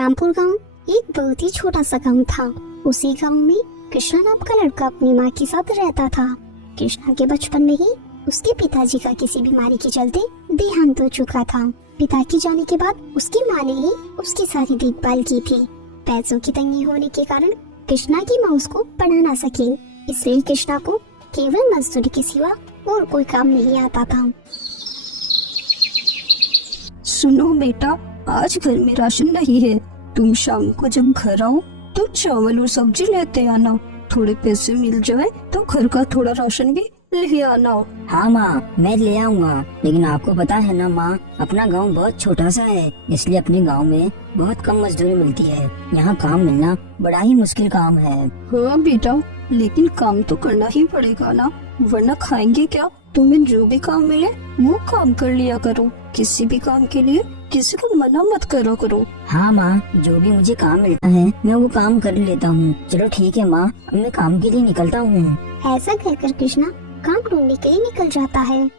रामपुर गांव एक बहुत ही छोटा सा गांव था। उसी गांव में कृष्णा नाम का लड़का अपनी माँ के साथ रहता था। कृष्णा के बचपन में ही उसके पिताजी का किसी बीमारी के चलते देहांत हो चुका था। पिता के जाने के बाद उसकी माँ ने ही उसकी सारी देखभाल की थी। पैसों की तंगी होने के कारण कृष्णा की माँ उसको पढ़ा ना सकी, इसलिए कृष्णा को केवल मजदूरी के सिवा और कोई काम नहीं आता था। सुनो बेटा, आज घर में राशन नहीं है। तुम शाम को जब घर आओ तो चावल और सब्जी लेते आना। थोड़े पैसे मिल जाए तो घर का थोड़ा राशन भी ले आना। हाँ माँ, मैं ले आऊँगा। लेकिन आपको पता है ना माँ, अपना गांव बहुत छोटा सा है, इसलिए अपने गांव में बहुत कम मजदूरी मिलती है। यहाँ काम मिलना बड़ा ही मुश्किल काम है। हाँ बेटा, लेकिन काम तो करना ही पड़ेगा ना, वरना खाएंगे क्या। तुम्हें जो भी काम मिले वो काम कर लिया करो। किसी भी काम के लिए किसी को मना मत करा करो। हाँ माँ, जो भी मुझे काम मिलता है मैं वो काम कर लेता हूँ। चलो ठीक है माँ, अब मैं काम के लिए निकलता हूँ। ऐसा कहकर कृष्णा काम ढूंढने के लिए निकल जाता है।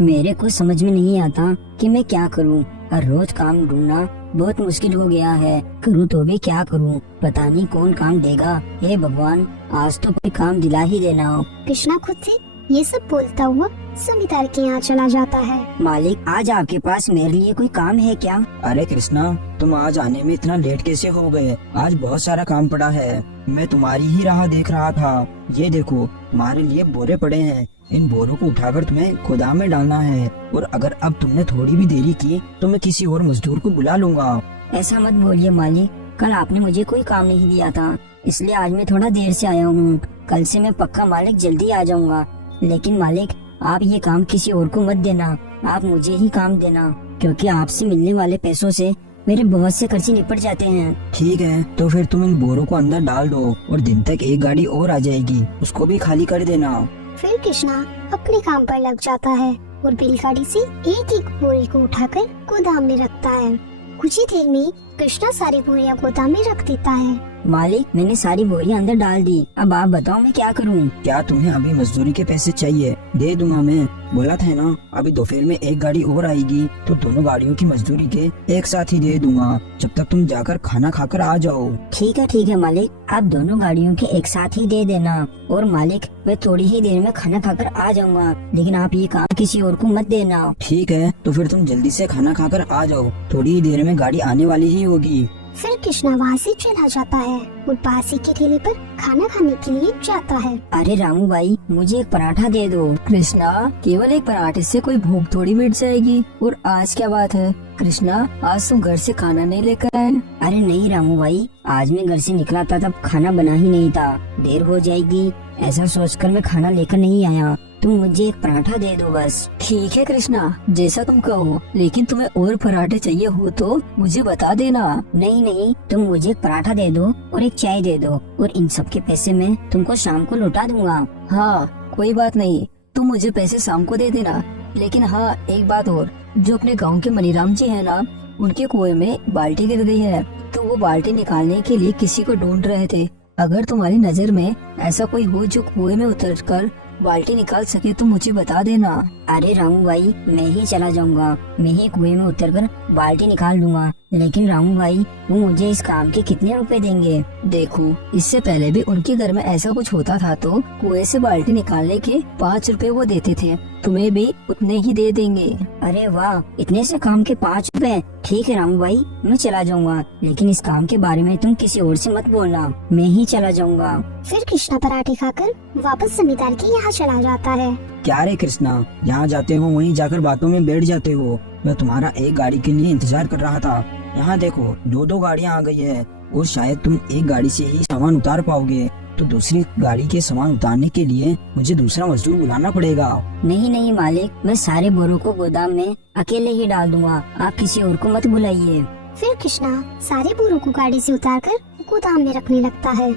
मेरे को समझ में नहीं आता कि मैं क्या करूँ। हर रोज काम ढूंढना बहुत मुश्किल हो गया है। करूँ तो भी क्या करूँ, पता नहीं कौन काम देगा। हे भगवान, आज तो कोई काम दिला ही देना हो। कृष्णा खुद से ये सब बोलता हुआ जमींदार के यहाँ चला जाता है। मालिक, आज आपके पास मेरे लिए कोई काम है क्या? अरे कृष्णा, तुम आज आने में इतना लेट कैसे हो गए? आज बहुत सारा काम पड़ा है, मैं तुम्हारी ही राह देख रहा था। ये देखो, तुम्हारे लिए बोरे पड़े हैं। इन बोरों को उठाकर तुम्हें गोदाम में डालना है, और अगर अब तुमने थोड़ी भी देरी की तो मैं किसी और मजदूर को बुला लूंगा। ऐसा मत बोलिए मालिक, कल आपने मुझे कोई काम नहीं दिया था, इसलिए आज मैं थोड़ा देर से आया हूँ। कल से मैं पक्का मालिक जल्दी आ जाऊँगा। लेकिन मालिक, आप ये काम किसी और को मत देना, आप मुझे ही काम देना, क्योंकि आपसे मिलने वाले पैसों से मेरे बहुत से खर्चे निपट जाते हैं। ठीक है, तो फिर तुम इन बोरों को अंदर डाल दो, और दिन तक एक गाड़ी और आ जाएगी, उसको भी खाली कर देना। फिर कृष्णा अपने काम पर लग जाता है और बैलगाड़ी से एक एक बोरी को उठाकर गोदाम में रखता है। कुछ ही देर में कृष्णा सारी बोरियां गोदाम में रख देता है। मालिक, मैंने सारी बोरियां अंदर डाल दी, अब आप बताओ मैं क्या करूं? क्या तुम्हें अभी मजदूरी के पैसे चाहिए? दे दूंगा मैं, बोला था ना। अभी दोपहर में एक गाड़ी और आएगी तो दोनों गाड़ियों की मजदूरी के एक साथ ही दे दूंगा। जब तक तुम जाकर खाना खाकर आ जाओ। ठीक है मालिक, आप दोनों गाड़ियों के एक साथ ही दे देना। और मालिक, मैं थोड़ी ही देर में खाना खाकर आ जाऊंगा, लेकिन आप ये काम किसी और को मत देना। ठीक है, तो फिर तुम जल्दी से खाना खाकर आ जाओ, थोड़ी ही देर में गाड़ी आने वाली ही होगी। फिर कृष्णा वहाँ से चला जाता है और पास ही के ठेले पर खाना खाने के लिए जाता है। अरे रामू भाई, मुझे एक पराठा दे दो। कृष्णा, केवल एक पराठे से कोई भूख थोड़ी मिट जाएगी। और आज क्या बात है कृष्णा, आज तुम घर से खाना नहीं लेकर आए? अरे नहीं रामू भाई, आज मैं घर से निकला था तब खाना बना ही नहीं था, देर हो जाएगी ऐसा सोचकर मैं खाना लेकर नहीं आया। तुम मुझे एक पराठा दे दो बस। ठीक है कृष्णा, जैसा तुम कहो, लेकिन तुम्हें और पराठे चाहिए हो तो मुझे बता देना। नहीं, तुम मुझे एक पराठा दे दो और एक चाय दे दो, और इन सब के पैसे मैं तुमको शाम को लौटा दूंगा। हाँ, कोई बात नहीं, तुम मुझे पैसे शाम को दे देना। लेकिन हाँ, एक बात और, जो अपने गाँव के मनीराम जी है ना, उनके कुएं में बाल्टी गिर गई है, तो वो बाल्टी निकालने के लिए किसी को ढूंढ रहे थे। अगर तुम्हारी नजर में ऐसा कोई हो जो कुएं में उतरकर बाल्टी निकाल सके तो मुझे बता देना। अरे रामू भाई, मैं ही चला जाऊंगा, मैं ही कुएं में उतरकर बाल्टी निकाल लूंगा। लेकिन रामू भाई, वो मुझे इस काम के कितने रुपए देंगे? देखो, इससे पहले भी उनके घर में ऐसा कुछ होता था तो कुएं से बाल्टी निकालने के 5 रुपए वो देते थे, तुम्हें भी उतने ही दे देंगे। अरे वाह, इतने से काम के 5 रुपए? ठीक है रामू भाई, मैं चला जाऊंगा, लेकिन इस काम के बारे में तुम किसी और से मत बोलना, मैं ही चला जाऊंगा। फिर कृष्णा पराठे खाकर वापस जमींदार के यहाँ चला जाता है। क्या रे कृष्णा, जहाँ जाते हो वहीं जाकर बातों में बैठ जाते हो। मैं तुम्हारा एक गाड़ी के लिए इंतजार कर रहा था। यहाँ देखो, 2 गाड़ियाँ आ गई है, और शायद तुम एक गाड़ी से ही सामान उतार पाओगे, तो दूसरी गाड़ी के सामान उतारने के लिए मुझे दूसरा मजदूर बुलाना पड़ेगा। नहीं मालिक, मैं सारे बोरों को गोदाम में अकेले ही डाल दूंगा, आप किसी और को मत बुलाइए। फिर कृष्णा सारे बोरों को गाड़ी से उतारकर गोदाम में रखने लगता है।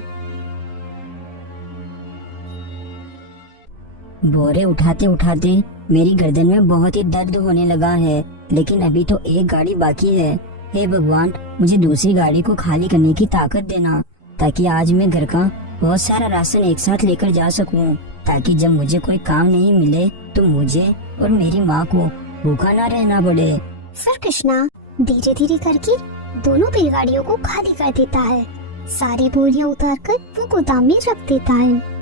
बोरे उठाते उठाते मेरी गर्दन में बहुत ही दर्द होने लगा है, लेकिन अभी तो एक गाड़ी बाकी है। हे भगवान, मुझे दूसरी गाड़ी को खाली करने की ताकत देना, ताकि आज मैं घर का बहुत सारा राशन एक साथ लेकर जा सकूं, ताकि जब मुझे कोई काम नहीं मिले तो मुझे और मेरी माँ को भूखा ना रहना पड़े। फिर कृष्णा धीरे धीरे करके दोनों बैलगाड़ियों को खाली कर देता है। सारी बोरियां उतारकर वो गोदाम में रख देता है।